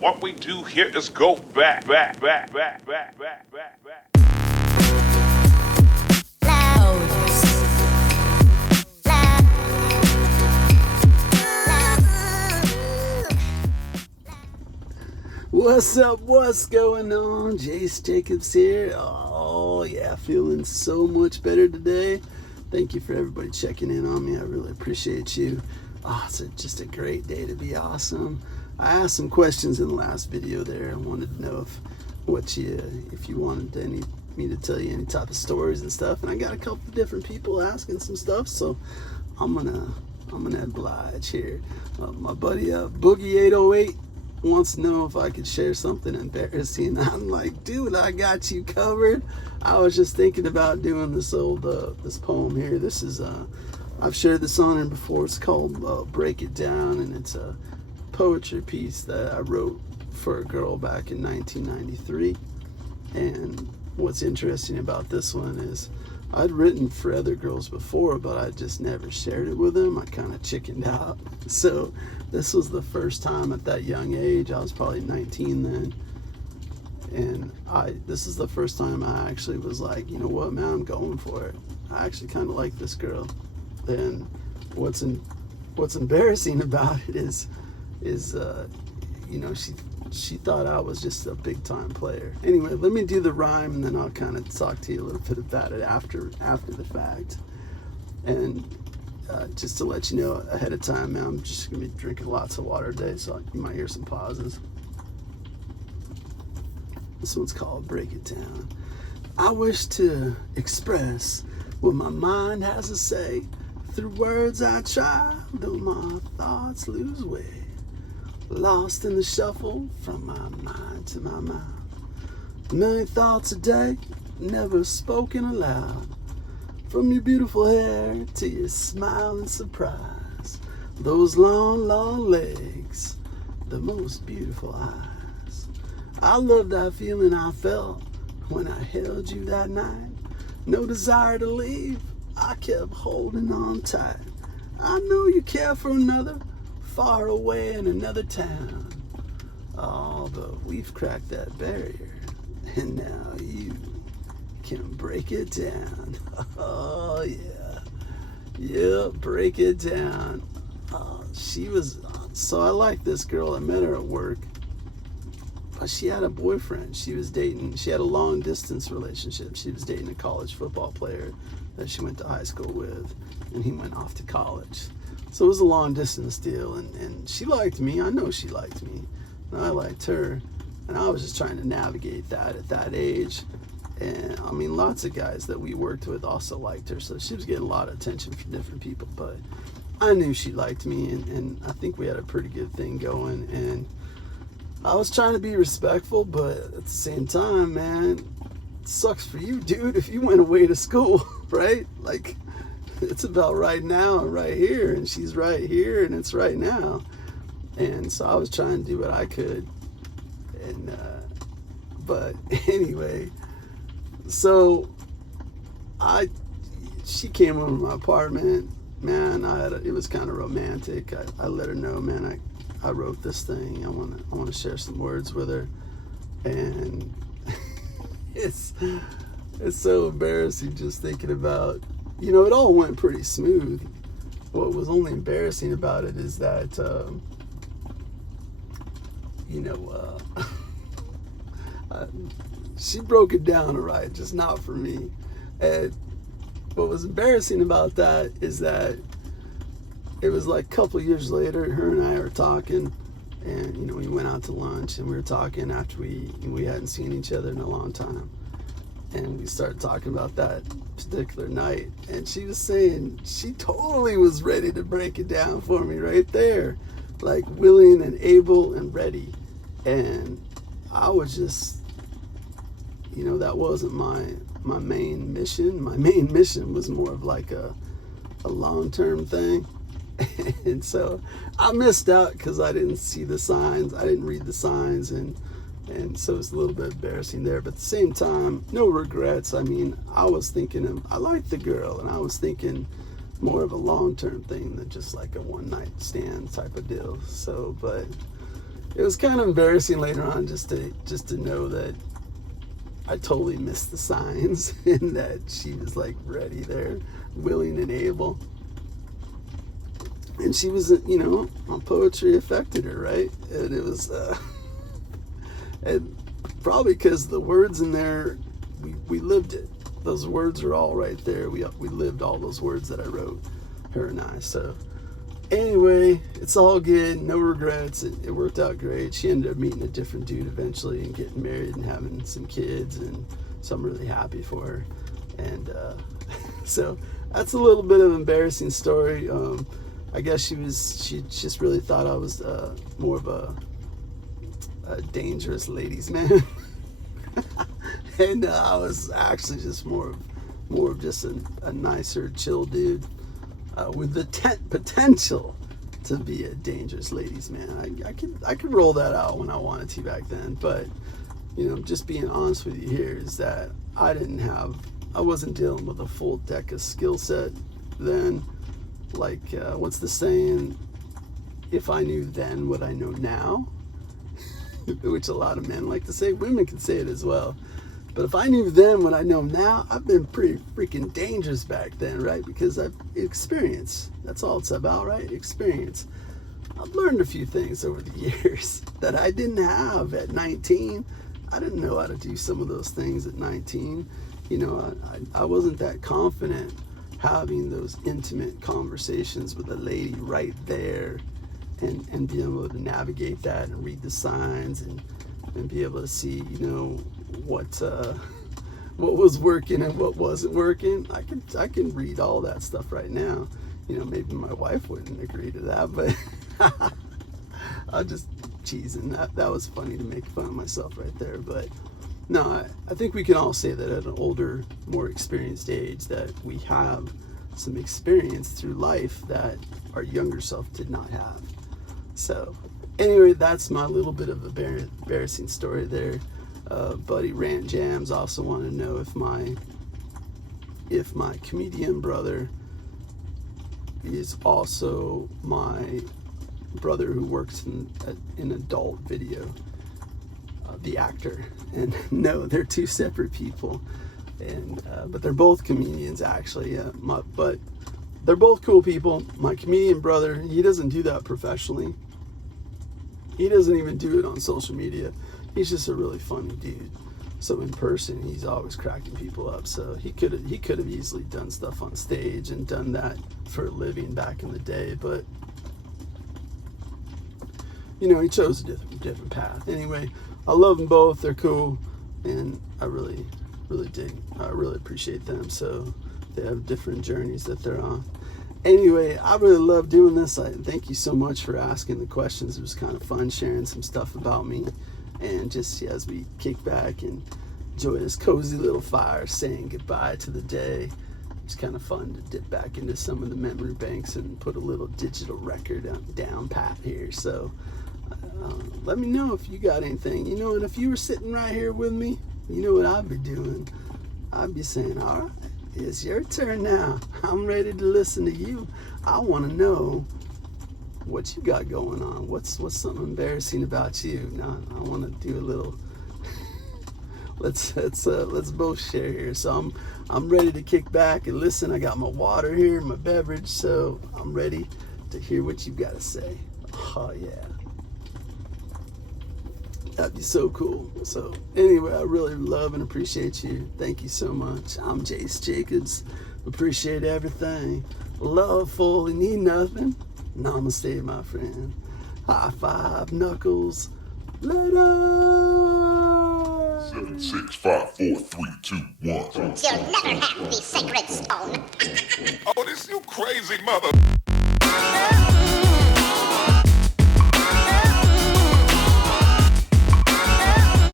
What we do here is go back. What's up? What's going on? Jace Jacobs here. Oh yeah, feeling so much better today. Thank you for everybody checking in on me. I really appreciate you. Oh, it's just a great day to be awesome. I asked some questions in the last video there. I wanted to know if you wanted me to tell you any type of stories and stuff. And I got a couple of different people asking some stuff, so I'm gonna oblige here. My buddy Boogie808 wants to know if I could share something embarrassing. I'm like, dude, I got you covered. I was just thinking about doing this poem here. This is I've shared this on here before. It's called Break It Down, and it's a poetry piece that I wrote for a girl back in 1993. And what's interesting about this one is I'd written for other girls before, but I just never shared it with them. I kind of chickened out. So this was the first time at that young age. I was probably 19 then. And this is the first time I actually was like, you know what, man, I'm going for it. I actually kind of like this girl. And what's embarrassing about it is you know, she thought I was just a big time player. Anyway, let me do the rhyme and then I'll kind of talk to you a little bit about it after the fact. And just to let you know ahead of time, man, I'm just gonna be drinking lots of water today, so you might hear some pauses. This one's called Break It Down. I wish to express what my mind has to say. Through words I try, though my thoughts lose way. Lost in the shuffle from my mind to my mouth. A million thoughts a day, never spoken aloud. From your beautiful hair to your smile and surprise. Those long, long legs, the most beautiful eyes. I love that feeling I felt when I held you that night. No desire to leave, I kept holding on tight. I know you care for another, far away in another town. Oh, but we've cracked that barrier, and now you can break it down. Oh yeah, break it down. So I like this girl. I met her at work, but she had a boyfriend. She had a long distance relationship. She was dating a college football player that she went to high school with, and he went off to college. So it was a long distance deal, and she liked me. I know she liked me, and I liked her, and I was just trying to navigate that at that age. And I mean, lots of guys that we worked with also liked her, so she was getting a lot of attention from different people, but I knew she liked me, and I think we had a pretty good thing going, and I was trying to be respectful, but at the same time, man, it sucks for you, dude, if you went away to school, right? Like, it's about right now and right here, and she's right here, and it's right now. And so I was trying to do what I could, and but anyway, so she came over to my apartment, man. It was kind of romantic. I let her know, man, I wrote this thing. I want to share some words with her, and it's so embarrassing just thinking about. You know, it all went pretty smooth. What was only embarrassing about it is that, she broke it down all right, just not for me. And what was embarrassing about that is that it was like a couple years later, her and I were talking, and, you know, we went out to lunch and we were talking after we hadn't seen each other in a long time. And we started talking about that particular night, and she was saying she totally was ready to break it down for me right there, like willing and able and ready. And I was just, you know, that wasn't my main mission. My main mission was more of like a long-term thing. And so I missed out because I didn't see the signs. I didn't read the signs, and so it's a little bit embarrassing there. But at the same time, no regrets. I mean, I liked the girl, and I was thinking more of a long-term thing than just like a one-night stand type of deal. So, but it was kind of embarrassing later on just to know that I totally missed the signs and that she was like ready there, willing and able. And she was, my poetry affected her, right? And it was, and probably because the words in there, we lived it. Those words are all right there. We lived all those words that I wrote, her and I. So anyway, it's all good. No regrets. It worked out great. She ended up meeting a different dude eventually and getting married and having some kids. And so I'm really happy for her. And so that's a little bit of an embarrassing story. I guess she just really thought I was more of a dangerous ladies man. And I was actually just more of just a nicer, chill dude with the potential to be a dangerous ladies man. I could roll that out when I wanted to back then, but just being honest with you here is that I wasn't dealing with a full deck of skill set then. Like what's the saying? If I knew then what I know now, which a lot of men like to say. Women can say it as well. But if I knew then what I know now, I've been pretty freaking dangerous back then, right? Because I've experienced. That's all it's about, right? Experience. I've learned a few things over the years that I didn't have at 19. I didn't know how to do some of those things at 19. I wasn't that confident having those intimate conversations with a lady right there and being able to navigate that and read the signs and be able to see, what was working and what wasn't working. I can read all that stuff right now. Maybe my wife wouldn't agree to that, but I'm just cheesing. That was funny to make fun of myself right there. But no, I think we can all say that at an older, more experienced age that we have some experience through life that our younger self did not have. So anyway, that's my little bit of embarrassing story there. Buddy Rant Jams also want to know if my comedian brother is also my brother who works in adult video, the actor. And no, they're two separate people, and but they're both comedians actually. But they're both cool people. My comedian brother, he doesn't do that professionally. He doesn't even do it on social media. He's just a really funny dude. So in person, he's always cracking people up. So he could have easily done stuff on stage and done that for a living back in the day. But he chose a different path. Anyway, I love them both. They're cool, and I really appreciate them. So they have different journeys that they're on. Anyway, I really love doing this. Thank you so much for asking the questions. It was kind of fun sharing some stuff about me. And just as we kick back and enjoy this cozy little fire, saying goodbye to the day, it's kind of fun to dip back into some of the memory banks and put a little digital record down pat here. So let me know if you got anything, and if you were sitting right here with me, you know what I'd be doing. I'd be saying, all right, it's your turn now. I'm ready to listen to you. I want to know what you got going on. What's something embarrassing about you? Now I want to do a little. let's both share here. So I'm ready to kick back and listen. I got my water here, my beverage, so I'm ready to hear what you got to say. Oh yeah. That'd be so cool. So anyway, I really love and appreciate you. Thank you so much. I'm Jace Jacobs. Appreciate everything. Love fully, need nothing. Namaste, my friend. High five, knuckles. Later. 7, 6, 5, 4, 3, 2, 1. You'll never have the sacred stone. Oh, this you crazy mother.